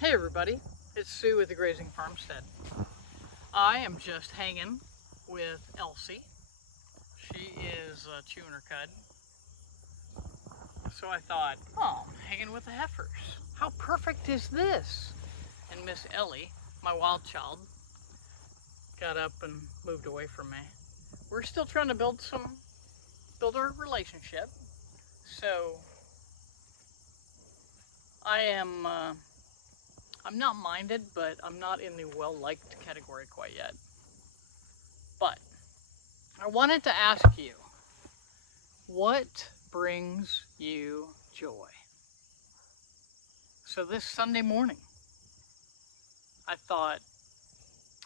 Hey everybody, it's Sue with the Grazing Farmstead. I am just hanging with Elsie. She is chewing her cud. So I thought, oh, I'm hanging with the heifers. How perfect is this? And Miss Ellie, my wild child, got up and moved away from me. We're still trying to build our relationship. So I am, I'm not minded, but I'm not in the well-liked category quite yet. But I wanted to ask you, what brings you joy? So this Sunday morning, I thought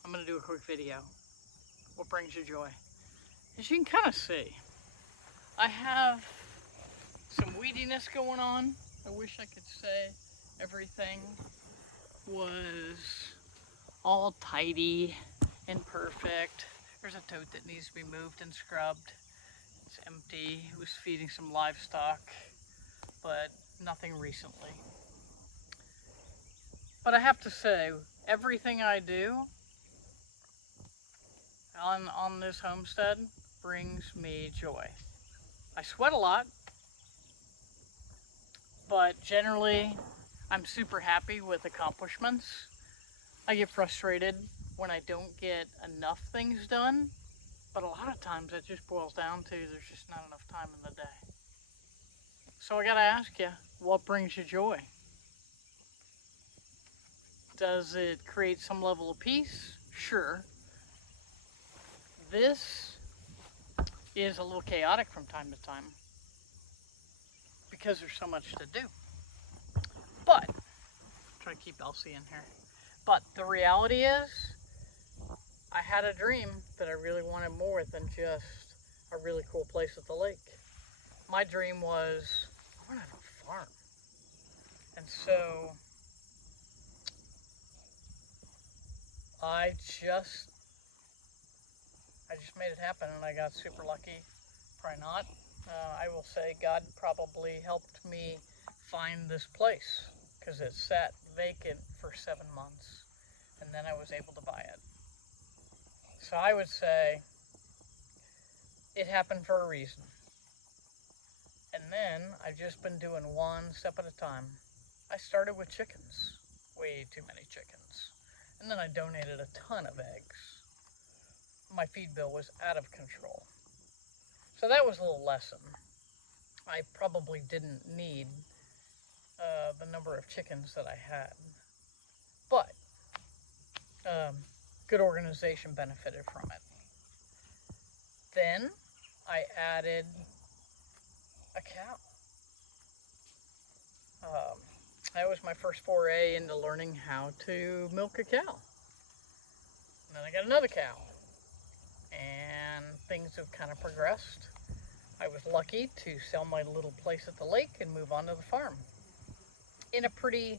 I'm going to do a quick video. What brings you joy? As you can kind of see, I have some weediness going on. I wish I could say everything was all tidy and perfect. There's a tote that needs to be moved and scrubbed. It's empty. It was feeding some livestock, but nothing recently. But I have to say, everything I do on this homestead brings me joy. I sweat a lot, but generally I'm super happy with accomplishments. I get frustrated when I don't get enough things done, but a lot of times it just boils down to there's just not enough time in the day. So I gotta ask you, what brings you joy? Does it create some level of peace? Sure. This is a little chaotic from time to time because there's so much to do. But try to keep Elsie in here. But the reality is, I had a dream that I really wanted more than just a really cool place at the lake. My dream was I want to have a farm, and so I just I just made it happen, and I got super lucky. Probably not. I will say God probably helped me find this place because it sat vacant for 7 months, and then I was able to buy it. So I would say it happened for a reason. And then I've just been doing one step at a time. I started with chickens, way too many chickens. And then I donated a ton of eggs. My feed bill was out of control. So that was a little lesson. I probably didn't need the number of chickens that I had. But good organization benefited from it. Then I added a cow. Um, that was my first foray into learning how to milk a cow. And then I got another cow. And things have kind of progressed. I was lucky to sell my little place at the lake and move on to the farm in a pretty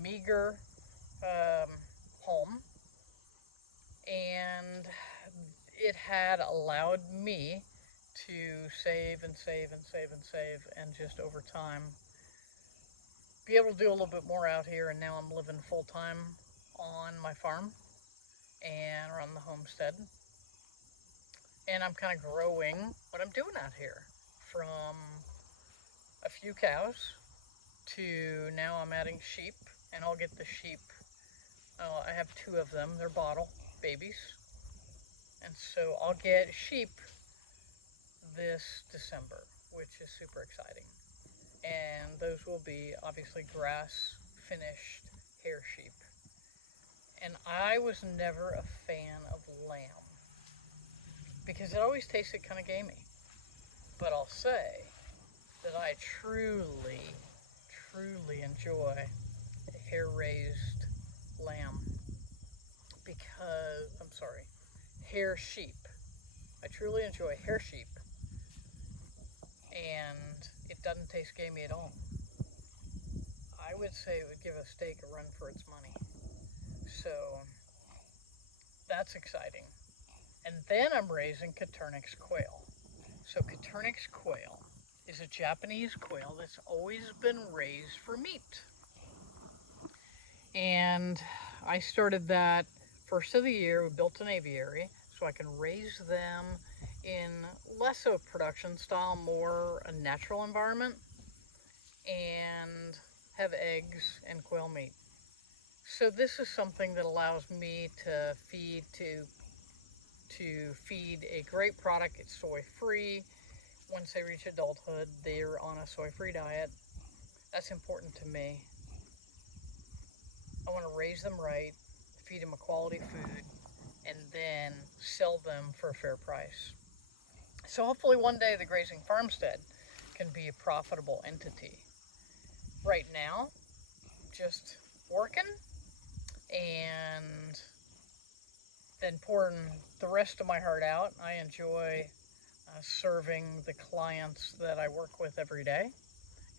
meager home. And it had allowed me to save and save and save and save, and just over time be able to do a little bit more out here. And now I'm living full time on my farm and run the homestead. And I'm kind of growing what I'm doing out here from a few cows to now I'm adding sheep, and I'll get the sheep. I have two of them. They're bottle babies. And so I'll get sheep this December, which is super exciting. And those will be obviously grass finished hair sheep. And I was never a fan of lamb because it always tasted kind of gamey. But I'll say that I truly, truly enjoy hair raised lamb because, I'm sorry, hair sheep. I truly enjoy hair sheep, and it doesn't taste gamey at all. I would say it would give a steak a run for its money. So that's exciting. And then I'm raising Coturnix quail. So Coturnix quail is a Japanese quail that's always been raised for meat. And I started that first of the year. We built an aviary so I can raise them in less of production style, more a natural environment, and have eggs and quail meat. So this is something that allows me to feed a great product. It's soy free. Once they reach adulthood, they're on a soy free diet. That's important to me. I want to raise them right, feed them a quality food, and then sell them for a fair price. So hopefully one day the grazing farmstead can be a profitable entity. Right now, just working and then pouring the rest of my heart out. I enjoy serving the clients that I work with every day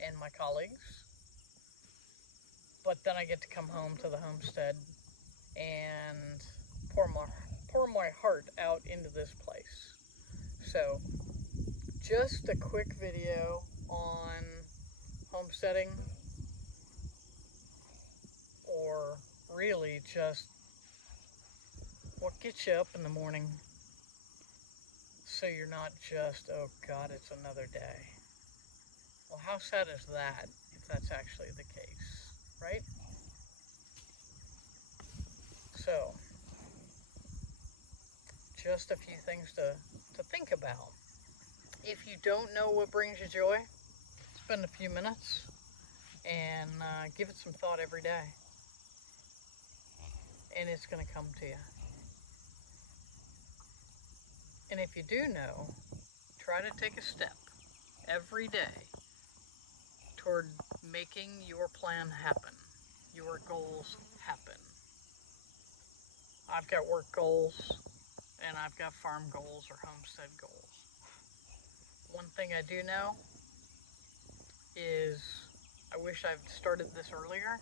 and my colleagues. But then I get to come home to the homestead and pour my heart out into this place. So just a quick video on homesteading, or really just what gets you up in the morning so you're not just, oh God, it's another day. Well, how sad is that if that's actually the case, right? So, just a few things to think about. If you don't know what brings you joy, spend a few minutes and give it some thought every day. And it's going to come to you. And if you do know, try to take a step every day toward making your plan happen, your goals happen. I've got work goals, and I've got farm goals or homestead goals. One thing I do know is I wish I'd started this earlier,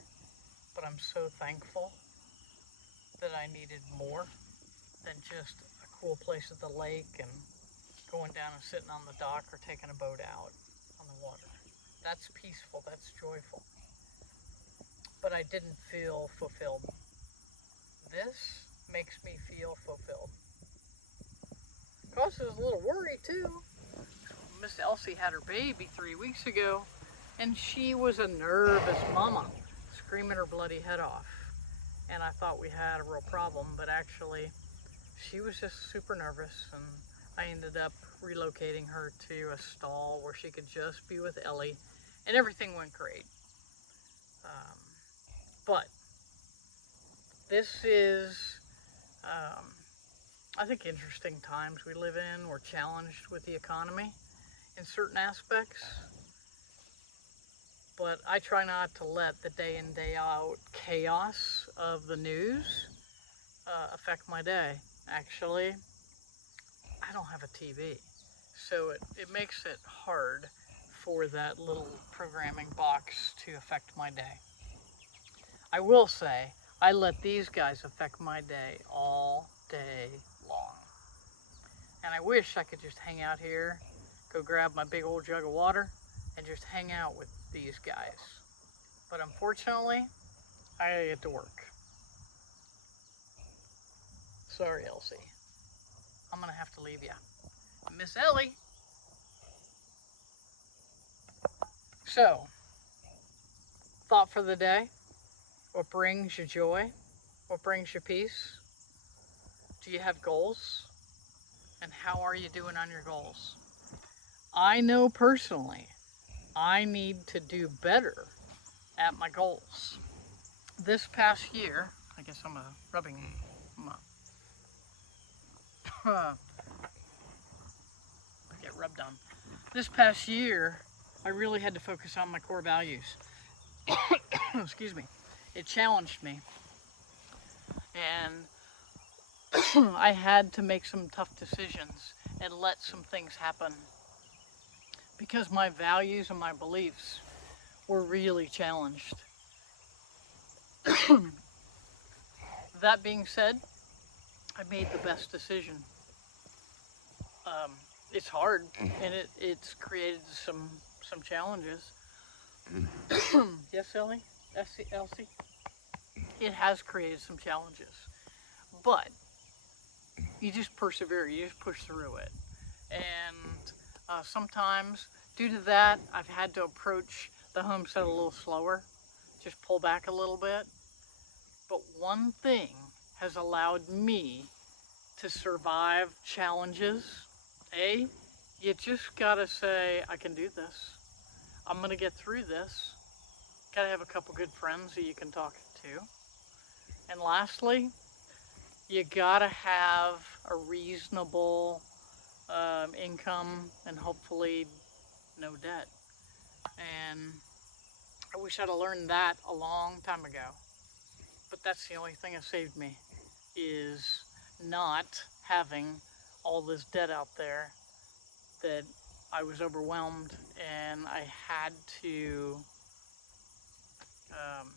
but I'm so thankful that I needed more than just a cool place at the lake and going down and sitting on the dock or taking a boat out on the water. That's peaceful, that's joyful. But I didn't feel fulfilled. This makes me feel fulfilled. Causes a little worry too. Miss Elsie had her baby 3 weeks ago, and she was a nervous mama, screaming her bloody head off. And I thought we had a real problem, but actually she was just super nervous, and I ended up relocating her to a stall where she could just be with Ellie, and everything went great. But this is, I think, interesting times we live in. We're challenged with the economy in certain aspects, but I try not to let the day in, day out chaos of the news affect my day. Actually, I don't have a TV, so it makes it hard for that little programming box to affect my day. I will say, I let these guys affect my day all day long. And I wish I could just hang out here, go grab my big old jug of water, and just hang out with these guys. But unfortunately, I gotta get to work. Sorry, Elsie. I'm gonna have to leave you. Miss Ellie. So, thought for the day. What brings you joy? What brings you peace? Do you have goals? And how are you doing on your goals? I know personally, I need to do better at my goals. This past year, I guess I'm get rubbed on. This past year, I really had to focus on my core values. Excuse me. It challenged me. And I had to make some tough decisions and let some things happen because my values and my beliefs were really challenged. That being said, I made the best decision. It's hard, and it's created some challenges. Yes, Ellie? Elsie? it has created some challenges. But you just persevere, you just push through it. And sometimes, due to that, I've had to approach the homestead a little slower, just pull back a little bit. But one thing has allowed me to survive challenges. You just gotta say, I can do this. I'm gonna get through this. Gotta have a couple good friends that you can talk to. And lastly, you gotta have a reasonable income and hopefully no debt. And I wish I'd have learned that a long time ago. But that's the only thing that saved me, is not having all this debt out there that I was overwhelmed and I had to um,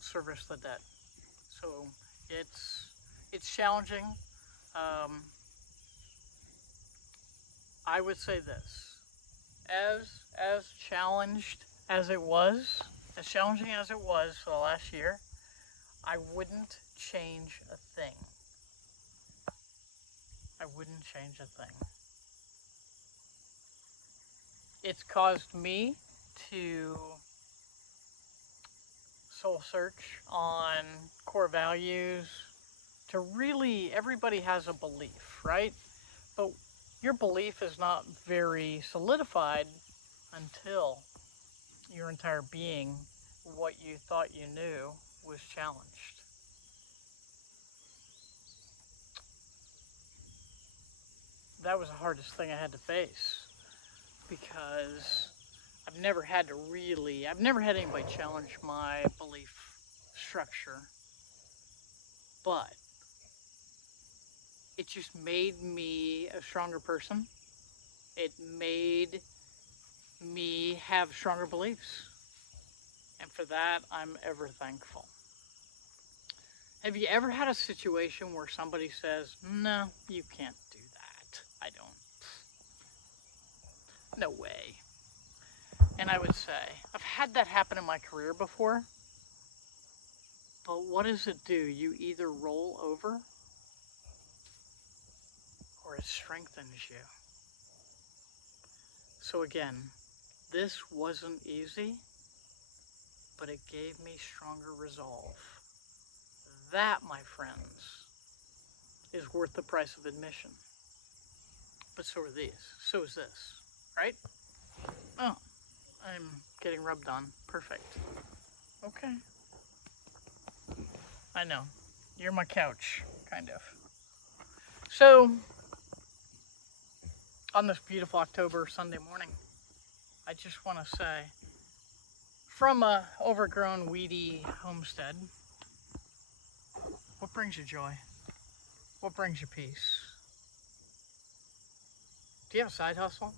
service the debt. So it's challenging. Um, I would say this: as challenged as it was, as challenging as it was for the last year, I wouldn't change a thing. I wouldn't change a thing. It's caused me to soul search on core values, to really, everybody has a belief, right? But your belief is not very solidified until your entire being, what you thought you knew, was challenged. That was the hardest thing I had to face, because I've never had anybody challenge my belief structure, but it just made me a stronger person. It made me have stronger beliefs. And for that, I'm ever thankful. Have you ever had a situation where somebody says, no, you can't do that? I don't. No way. And I would say, I've had that happen in my career before. But what does it do? You either roll over or it strengthens you. So again, this wasn't easy, but it gave me stronger resolve. That, my friends, is worth the price of admission. But so are these. So is this, right? Oh, I'm getting rubbed on. Perfect. Okay. I know. You're my couch, kind of. So, on this beautiful October Sunday morning, I just want to say, from a overgrown, weedy homestead, what brings you joy? What brings you peace? Do you have a side hustle?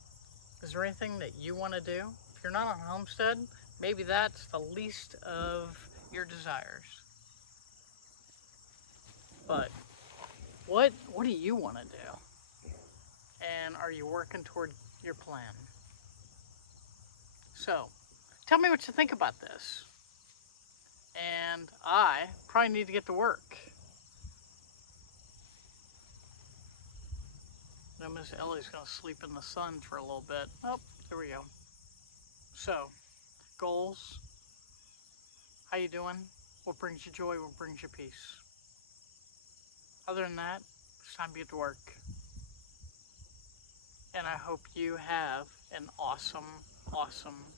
Is there anything that you want to do? If you're not on a homestead, maybe that's the least of your desires. But what do you want to do? And are you working toward your plan? So, tell me what you think about this. And I probably need to get to work. Now Miss Ellie's going to sleep in the sun for a little bit. Oh, there we go. So, goals. How you doing? What brings you joy? What brings you peace? Other than that, it's time to get to work. And I hope you have an awesome, awesome